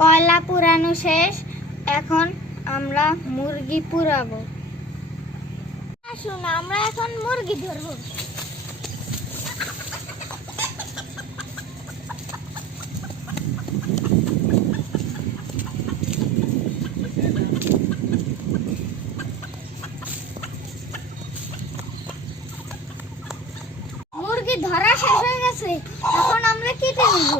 কয়লা পুরানো শেষ, এখন আমরা মুরগি পুরাবো। আসুন আমরা এখন মুরগি ধরবো। মুরগি ধরা শেষ হয়ে গেছে, এখন আমরা কেটে নিব।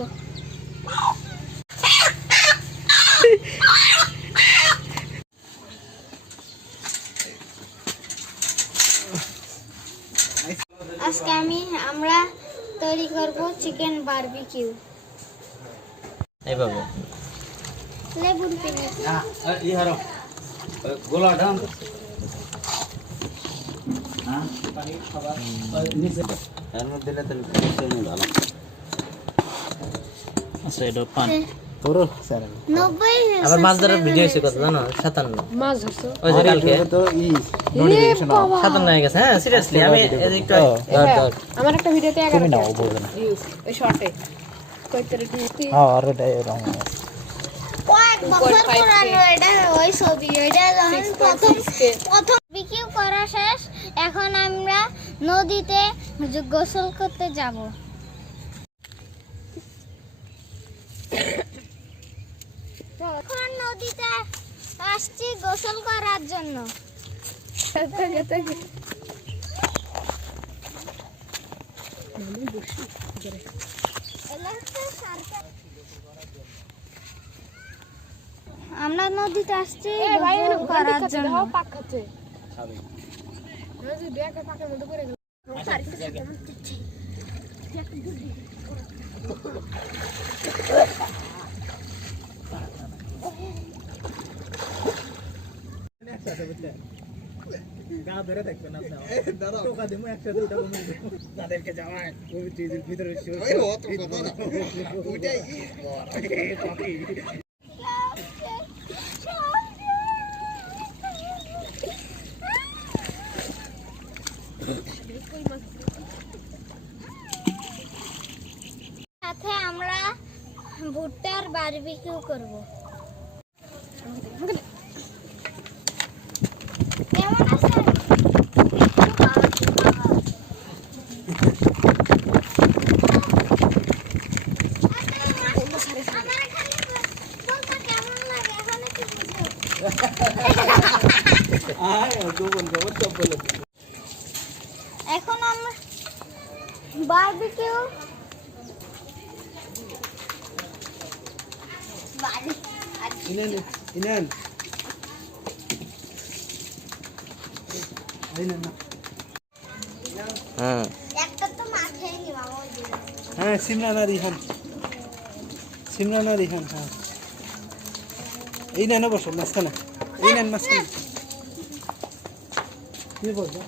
আজকে আমরা তৈরি করব চিকেন বারবিকিউ। এইভাবে লেবুর পেনে এই হারো গোলা ডাম পানি খাবার নিচে এর মধ্যে দিলে তাহলে সেমন ভালো। আচ্ছা এটা পান পুরো স্যার 90 আবার মাছ ধরার ভিডিও এসে কত জানো 57 মাছ ধরছো ওই যে কালকে তো নোটিফিকেশন 57 হয়ে গেছে। হ্যাঁ সিরিয়াসলি আমি একটু ধর আমার একটা ভিডিওতে 11 তুমি নাও বলবে না ভিউজ ওই শর্টে কয়টার কি হ্যাঁ আর এটা রং কয়েক বছর পুরানো এটা, ওই ছবি ওইটা যখন প্রথম বারবিকিউ করা শেষ, এখন আমরা নদীতে গোসল করতে যাব। এখন নদীতে আসছি গোসল করার জন্য। আমরা নদীতে আসছি গোসল করার জন্য। পাক খাচ্ছে নদী দেখা পাকের মধ্যে পড়ে গেল। গা ধরে থাকবেন আপনি দাদা টোকা দিমু একসাথে উঠাবো তাদেরকে জামাই পবিত্র ভিতরে ওই অত কথা না ওইটাই সাথে আমরা ভুট্টার বারবিকিউ করব। কেমন আছেন? আমার খালি বলতে কেমন লাগে এখন একটু বুঝো। এখন আমরা বারবিকিউ ইনান হ্যাঁ একটা তো মাঠে নি মামা হ্যাঁ সিমরান আর রিহান হ্যাঁ এই নেন বসো মাঝখানে এই নেন মাঝখানে কি বলবো